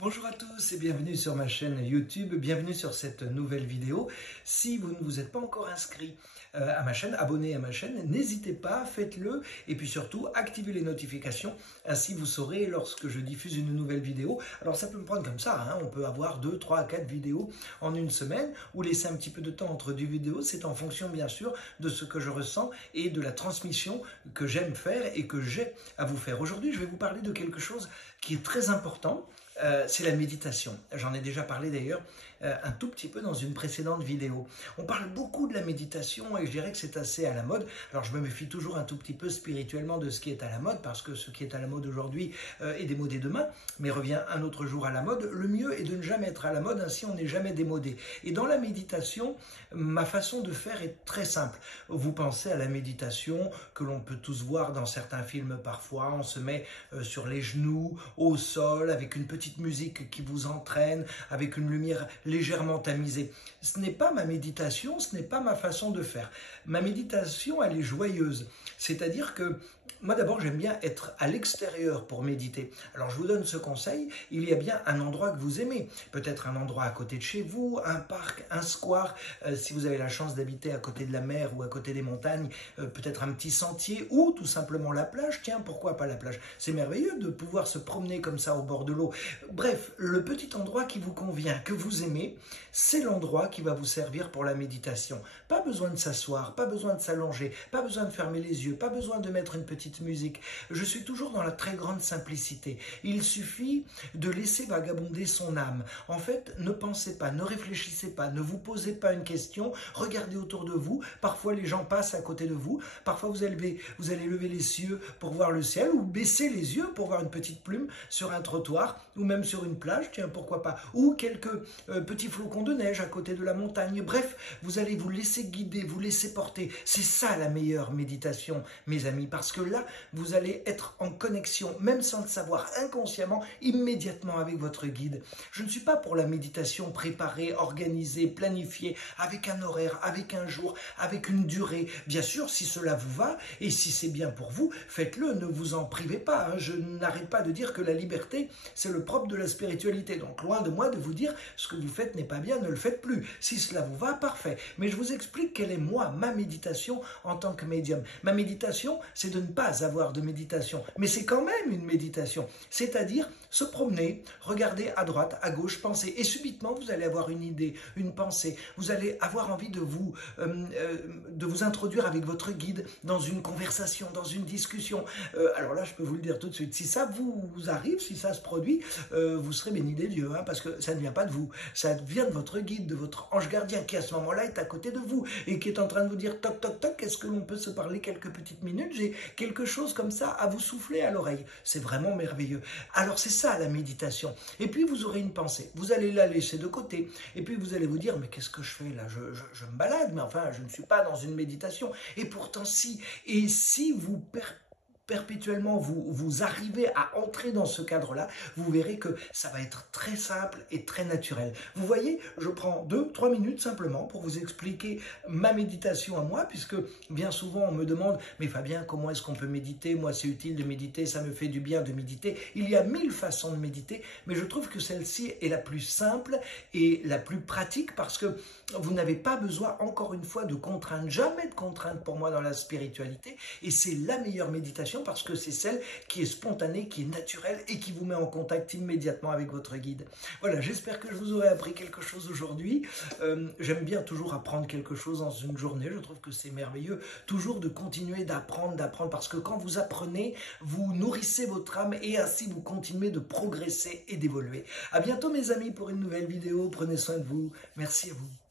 Bonjour à tous et bienvenue sur ma chaîne YouTube, bienvenue sur cette nouvelle vidéo. Si vous ne vous êtes pas encore inscrit à ma chaîne, abonné à ma chaîne, n'hésitez pas, faites-le et puis surtout activez les notifications, ainsi vous saurez lorsque je diffuse une nouvelle vidéo. Alors ça peut me prendre comme ça, hein. On peut avoir 2, 3, 4 vidéos en une semaine ou laisser un petit peu de temps entre deux vidéos, c'est en fonction bien sûr de ce que je ressens et de la transmission que j'aime faire et que j'ai à vous faire. Aujourd'hui je vais vous parler de quelque chose qui est très important. C'est la méditation. J'en ai déjà parlé d'ailleurs un tout petit peu dans une précédente vidéo. On parle beaucoup de la méditation et je dirais que c'est assez à la mode. Alors je me méfie toujours un tout petit peu spirituellement de ce qui est à la mode parce que ce qui est à la mode aujourd'hui est démodé demain, mais revient un autre jour à la mode. Le mieux est de ne jamais être à la mode, ainsi on n'est jamais démodé. Et dans la méditation, ma façon de faire est très simple. Vous pensez à la méditation que l'on peut tous voir dans certains films parfois. On se met sur les genoux, au sol, avec une petite musique qui vous entraîne, avec une lumière légèrement tamisée. Ce n'est pas ma méditation, ce n'est pas ma façon de faire. Ma méditation, elle est joyeuse. C'est-à-dire que moi d'abord j'aime bien être à l'extérieur pour méditer. Alors je vous donne ce conseil, il y a bien un endroit que vous aimez. Peut-être un endroit à côté de chez vous, un parc, un square, si vous avez la chance d'habiter à côté de la mer ou à côté des montagnes, peut-être un petit sentier ou tout simplement la plage. Tiens, pourquoi pas la plage? C'est merveilleux de pouvoir se promener comme ça au bord de l'eau. Bref, le petit endroit qui vous convient, que vous aimez, c'est l'endroit qui va vous servir pour la méditation. Pas besoin de s'asseoir, pas besoin de s'allonger, pas besoin de fermer les yeux, pas besoin de mettre une petite musique. Je suis toujours dans la très grande simplicité. Il suffit de laisser vagabonder son âme. En fait, ne pensez pas, ne réfléchissez pas, ne vous posez pas une question, regardez autour de vous. Parfois, les gens passent à côté de vous. Parfois, vous allez lever les yeux pour voir le ciel ou baisser les yeux pour voir une petite plume sur un trottoir ou même sur une plage, tiens, pourquoi pas, ou quelques petits flocons de neige à côté de la montagne. Bref, vous allez vous laisser guider, vous laisser porter. C'est ça la meilleure méditation, mes amis, parce que là, vous allez être en connexion, même sans le savoir, inconsciemment, immédiatement avec votre guide. Je ne suis pas pour la méditation préparée, organisée, planifiée, avec un horaire, avec un jour, avec une durée. Bien sûr, si cela vous va, et si c'est bien pour vous, faites-le, ne vous en privez pas. Hein. Je n'arrête pas de dire que la liberté, c'est le propre de la spiritualité. Donc, loin de moi de vous dire ce que vous faites n'est pas bien, ne le faites plus. Si cela vous va, parfait. Mais je vous explique quelle est moi, ma méditation en tant que médium. Ma méditation, c'est de ne pas avoir de méditation. Mais c'est quand même une méditation. C'est-à-dire se promener, regarder à droite, à gauche, penser. Et subitement, vous allez avoir une idée, une pensée. Vous allez avoir envie de vous introduire avec votre guide dans une conversation, dans une discussion. Alors là, je peux vous le dire tout de suite. Si ça vous arrive, si ça se produit, vous serez béni des dieux, hein, parce que ça ne vient pas de vous. Ça vient de votre guide, de votre ange gardien qui à ce moment-là est à côté de vous et qui est en train de vous dire toc toc toc, est-ce que l'on peut se parler quelques petites minutes? J'ai quelque chose comme ça à vous souffler à l'oreille. C'est vraiment merveilleux. Alors c'est ça la méditation. Et puis vous aurez une pensée. Vous allez la laisser de côté. Et puis vous allez vous dire, mais qu'est-ce que je fais là? Je me balade, mais enfin je ne suis pas dans une méditation. Et pourtant si. Et si vous perpétuellement vous arrivez à entrer dans ce cadre-là, vous verrez que ça va être très simple et très naturel. Vous voyez, je prends 2-3 minutes simplement pour vous expliquer ma méditation à moi, puisque bien souvent on me demande « Mais Fabien, comment est-ce qu'on peut méditer? Moi c'est utile de méditer, ça me fait du bien de méditer. » Il y a 1000 façons de méditer, mais je trouve que celle-ci est la plus simple et la plus pratique parce que vous n'avez pas besoin, encore une fois, de contraintes. Jamais de contraintes pour moi dans la spiritualité, et c'est la meilleure méditation parce que c'est celle qui est spontanée, qui est naturelle et qui vous met en contact immédiatement avec votre guide. Voilà, j'espère que je vous aurai appris quelque chose aujourd'hui. J'aime bien toujours apprendre quelque chose dans une journée. Je trouve que c'est merveilleux toujours de continuer d'apprendre, parce que quand vous apprenez, vous nourrissez votre âme et ainsi vous continuez de progresser et d'évoluer. À bientôt mes amis pour une nouvelle vidéo. Prenez soin de vous. Merci à vous.